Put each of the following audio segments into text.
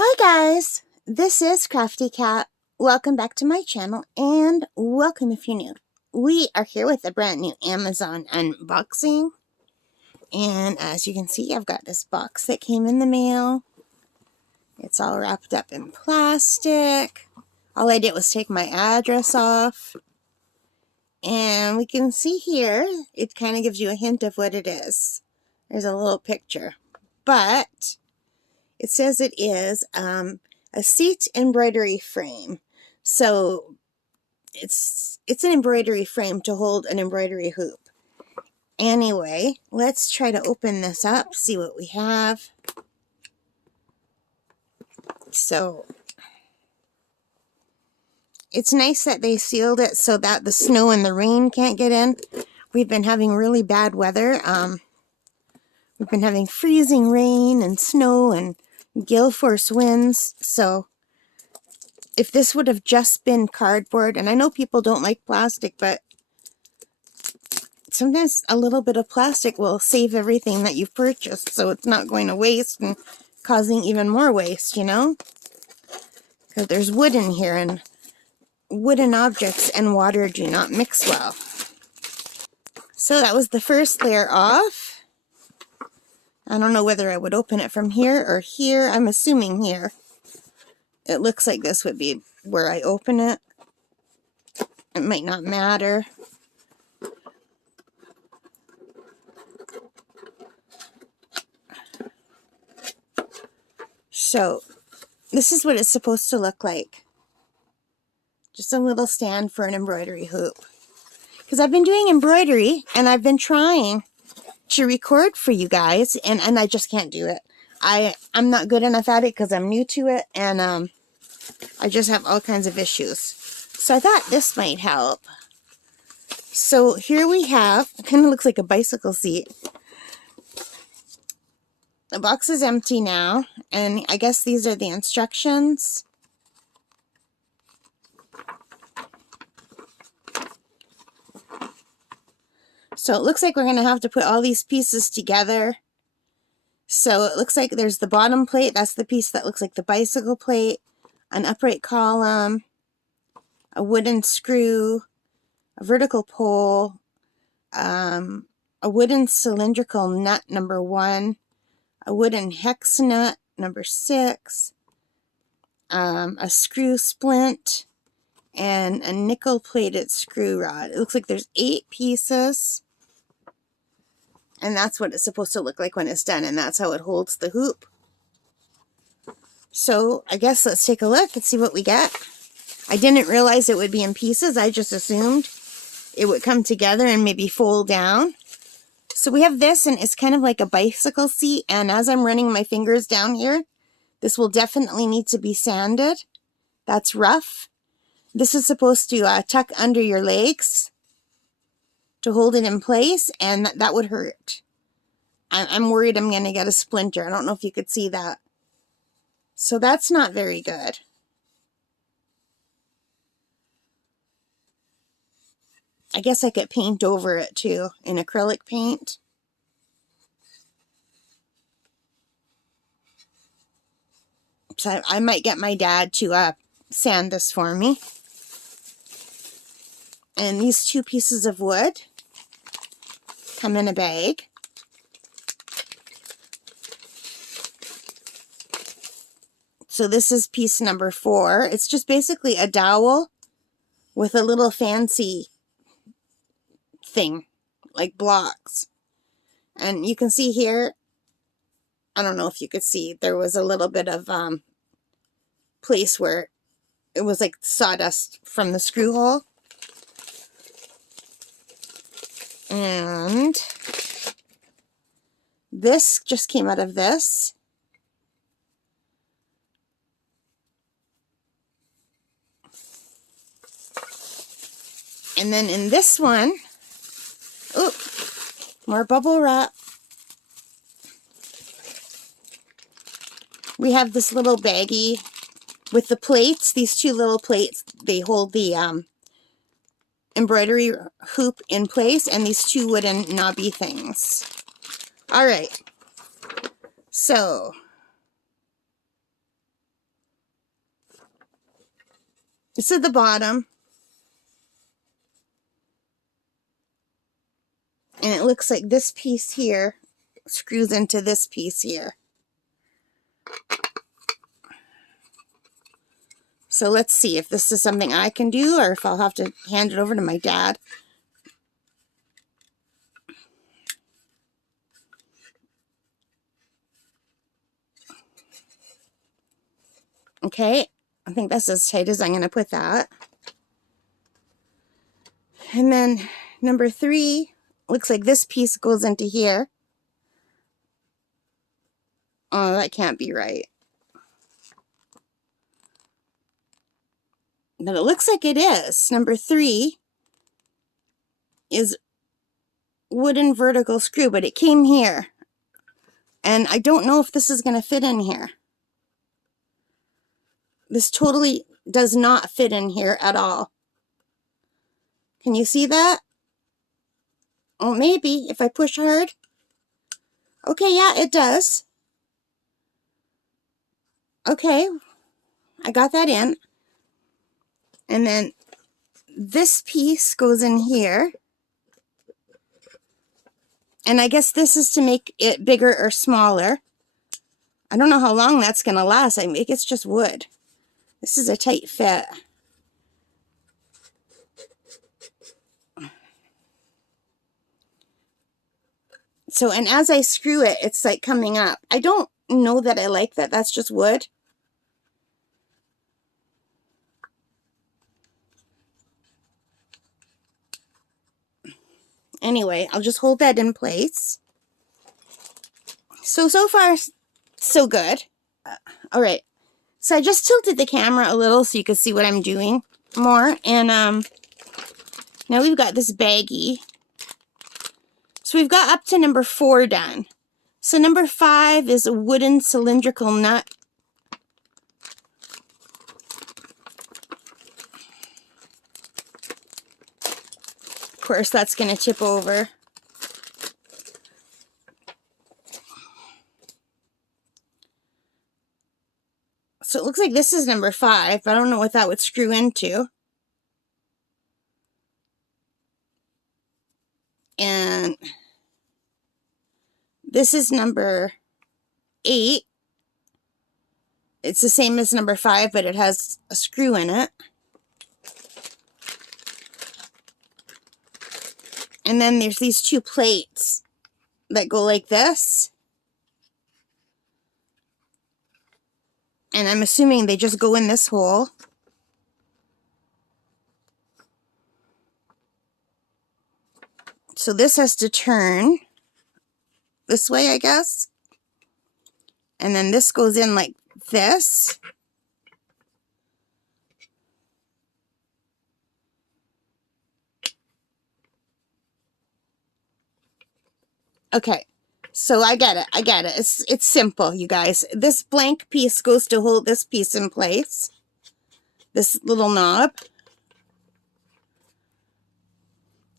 Hi guys, this is Crafty Cat. Welcome back to my channel and welcome if you're new. We are here with a brand new Amazon unboxing, and as you can see, I've got this box that came in the mail. It's all wrapped up in plastic. All I did was take my address off, and we can see here it kind of gives you a hint of what it is. There's a little picture, but it says it is a seat embroidery frame. So it's an embroidery frame to hold an embroidery hoop. Anyway, let's try to open this up, see what we have. So it's nice that they sealed it so that the snow and the rain can't get in. We've been having really bad weather. We've been having freezing rain and snow and gale force winds. So if this would have just been cardboard, and I know people don't like plastic, but sometimes a little bit of plastic will save everything that you've purchased, so it's not going to waste and causing even more waste, you know? Because there's wood in here, and wooden objects and water do not mix well. So that was the first layer off. I don't know whether I would open it from here or here. I'm assuming here. It looks like this would be where I open it. It might not matter. So this is what it's supposed to look like. Just a little stand for an embroidery hoop. Because I've been doing embroidery, and I've been trying to record for you guys, and I just can't do it. I'm not good enough at it because I'm new to it, and I just have all kinds of issues. So I thought this might help. So here we have, it kind of looks like a bicycle seat. The box is empty now, and I guess these are the instructions. So it looks like we're going to have to put all these pieces together. So it looks like there's the bottom plate. That's the piece that looks like the bicycle plate. An upright column. A wooden screw. A vertical pole. A wooden cylindrical nut, number 1. A wooden hex nut, number 6. A screw splint. And a nickel-plated screw rod. It looks like there's 8 pieces. And that's what it's supposed to look like when it's done, and that's how it holds the hoop. So I guess let's take a look and see what we get. I didn't realize it would be in pieces. I just assumed it would come together and maybe fold down. So we have this, and it's kind of like a bicycle seat, and as I'm running my fingers down here, this will definitely need to be sanded. That's rough. This is supposed to tuck under your legs to hold it in place, and that would hurt. I'm worried I'm going to get a splinter. I don't know if you could see that. So that's not very good. I guess I could paint over it too in acrylic paint. So I might get my dad to sand this for me. And these 2 pieces of wood come in a bag. So this is piece number 4. It's just basically a dowel with a little fancy thing, like blocks. And you can see here, I don't know if you could see, there was a little bit of place where it was like sawdust from the screw hole. And this just came out of this. And then in this one, oh, more bubble wrap. We have this little baggie with the plates. These 2 little plates, they hold the embroidery hoop in place, and these 2 wooden knobby things. All right. So It's at the bottom. And it looks like this piece here screws into this piece here. So let's see if this is something I can do or if I'll have to hand it over to my dad. Okay, I think that's as tight as I'm going to put that. And then number 3, looks like this piece goes into here. Oh, that can't be right. But it looks like it is. Number 3 is wooden vertical screw, but it came here. And I don't know if this is going to fit in here. This totally does not fit in here at all. Can you see that? Oh, maybe if I push hard. Okay, yeah, it does. Okay, I got that in. And then this piece goes in here. And I guess this is to make it bigger or smaller. I don't know how long that's going to last. I think it's just wood. This is a tight fit. So, and as I screw it, it's like coming up. I don't know that I like that. That's just wood. Anyway, I'll just hold that in place. So far, so good. All right. So I just tilted the camera a little so you can see what I'm doing more. And now we've got this baggie. So we've got up to number 4 done. So number 5 is a wooden cylindrical nut. Of course, that's going to tip over. So it looks like this is number 5. I don't know what that would screw into. And this is number 8. It's the same as number 5, but it has a screw in it. And then there's these 2 plates that go like this. And I'm assuming they just go in this hole. So this has to turn this way, I guess. And then this goes in like this. Okay, so I get it. It's simple, you guys. This blank piece goes to hold this piece in place. This little knob.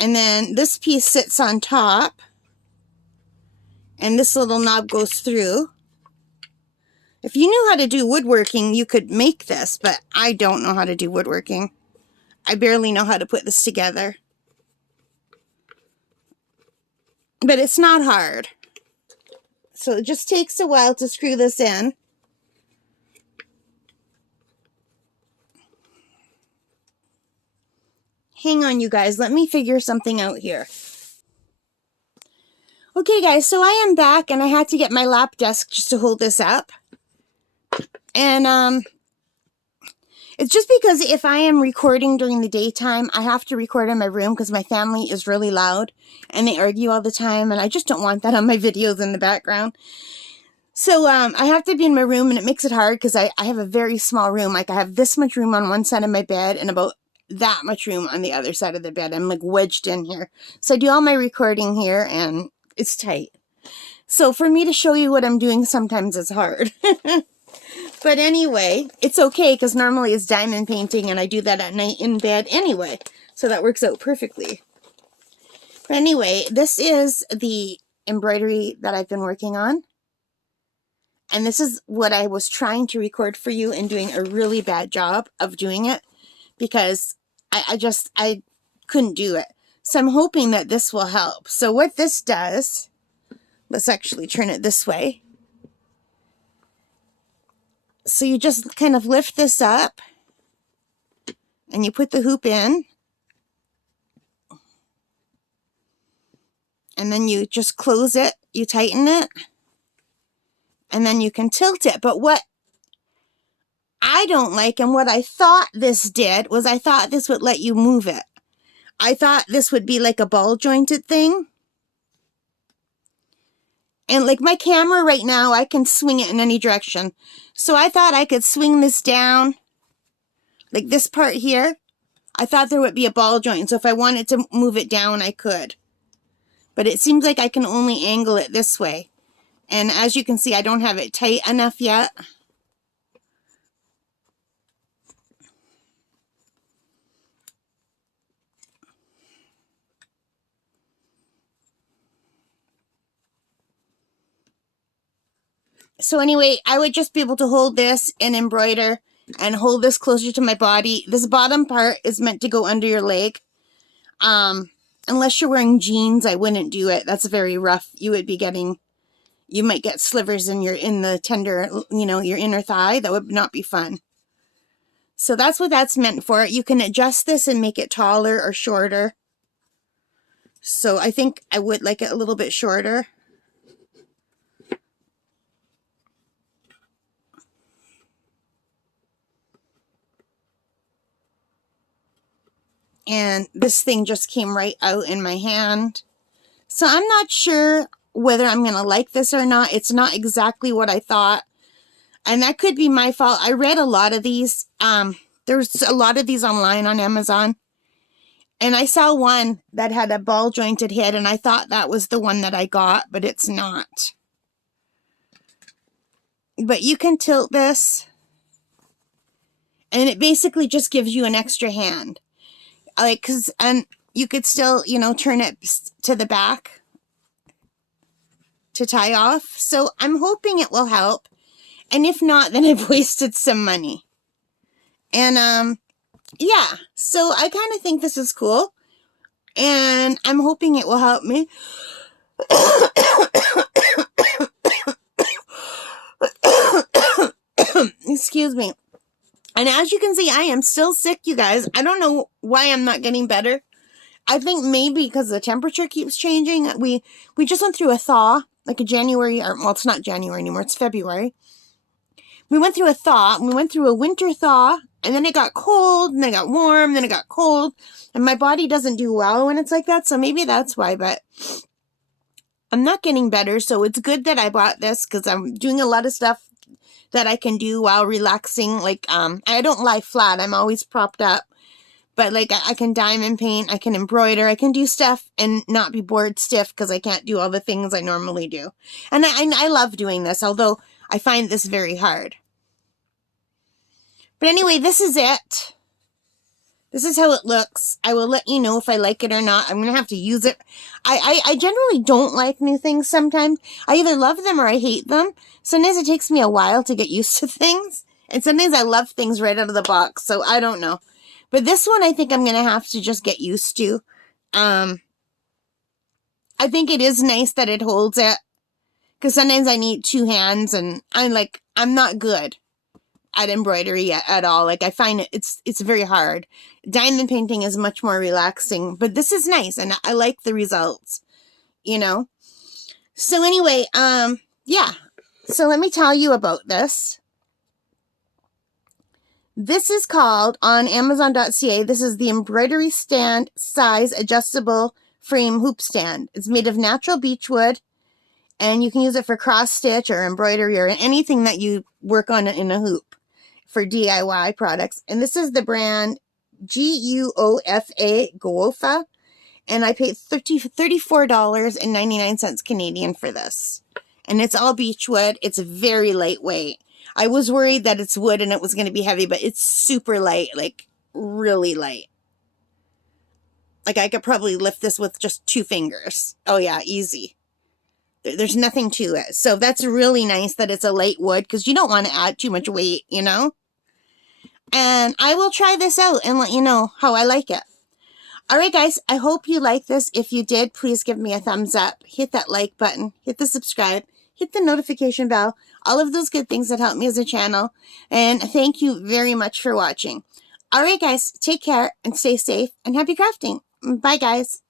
And then this piece sits on top. And this little knob goes through. If you knew how to do woodworking, you could make this, but I don't know how to do woodworking. I barely know how to put this together. But it's not hard. So it just takes a while to screw this in. Hang on, you guys. Let me figure something out here. Okay, guys, so I am back, and I had to get my lap desk just to hold this up. And, it's just because if I am recording during the daytime, I have to record in my room because my family is really loud and they argue all the time, and I just don't want that on my videos in the background. So I have to be in my room, and it makes it hard because I have a very small room. Like, I have this much room on one side of my bed and about that much room on the other side of the bed. I'm like wedged in here. So I do all my recording here, and it's tight. So for me to show you what I'm doing sometimes is hard. But anyway, it's okay because normally it's diamond painting and I do that at night in bed anyway. So that works out perfectly. But anyway, this is the embroidery that I've been working on. And this is what I was trying to record for you and doing a really bad job of doing it. because I couldn't do it. So I'm hoping that this will help. So what this does, let's actually turn it this way. So you just kind of lift this up and you put the hoop in. And then you just close it, you tighten it, and then you can tilt it. But what I don't like, and what I thought this did, was I thought this would let you move it. I thought this would be like a ball jointed thing. And like my camera right now, I can swing it in any direction. So I thought I could swing this down, like this part here. I thought there would be a ball joint, so if I wanted to move it down, I could. But it seems like I can only angle it this way. And as you can see, I don't have it tight enough yet. So anyway, I would just be able to hold this and embroider and hold this closer to my body. This bottom part is meant to go under your leg. Unless you're wearing jeans, I wouldn't do it. That's very rough. You might get slivers in the tender, your inner thigh. That would not be fun. So that's what that's meant for. You can adjust this and make it taller or shorter. So I think I would like it a little bit shorter. And this thing just came right out in my hand. So I'm not sure whether I'm going to like this or not. It's not exactly what I thought. And that could be my fault. I read a lot of these. There's a lot of these online on Amazon. And I saw one that had a ball jointed head, and I thought that was the one that I got, but it's not. But you can tilt this. And it basically just gives you an extra hand. And you could still, turn it to the back to tie off. So I'm hoping it will help. And if not, then I've wasted some money. And, yeah, so I kind of think this is cool. And I'm hoping it will help me. Excuse me. And as you can see, I am still sick, you guys. I don't know why I'm not getting better. I think maybe because the temperature keeps changing. We just went through a thaw, like a January, well, it's not January anymore, it's February. We went through a thaw, and we went through a winter thaw, and then it got cold, and then it got warm, then it got cold, and my body doesn't do well when it's like that, so maybe that's why, but I'm not getting better, so it's good that I bought this, because I'm doing a lot of stuff that I can do while relaxing. Like, I don't lie flat. I'm always propped up. But, like, I can diamond paint. I can embroider. I can do stuff and not be bored stiff because I can't do all the things I normally do. And I love doing this, although I find this very hard. But anyway, this is it. This is how it looks. I will let you know if I like it or not. I'm going to have to use it. I generally don't like new things sometimes. I either love them or I hate them. Sometimes it takes me a while to get used to things. And sometimes I love things right out of the box. So I don't know. But this one I think I'm going to have to just get used to. I think it is nice that it holds it. Because sometimes I need two hands and I'm not good at embroidery at all. Like, I find it's very hard. Diamond painting is much more relaxing, but this is nice and I like the results, So anyway, yeah. So let me tell you about this. This is called, on Amazon.ca, this is the Embroidery Stand Size Adjustable Frame Hoop Stand. It's made of natural beechwood, and you can use it for cross stitch or embroidery or anything that you work on in a hoop for DIY products. And this is the brand Goofa, and I paid $34.99 Canadian for this. And it's all beechwood. It's very lightweight. I was worried that it's wood and it was going to be heavy, but it's super light, like really light. Like, I could probably lift this with just 2 fingers. Oh yeah, easy. There's nothing to it. So that's really nice that it's a light wood, because you don't want to add too much weight, And I will try this out and let you know how I like it. Alright guys, I hope you like this. If you did, please give me a thumbs up. Hit that like button. Hit the subscribe. Hit the notification bell. All of those good things that help me as a channel. And thank you very much for watching. Alright guys, take care and stay safe and happy crafting. Bye guys.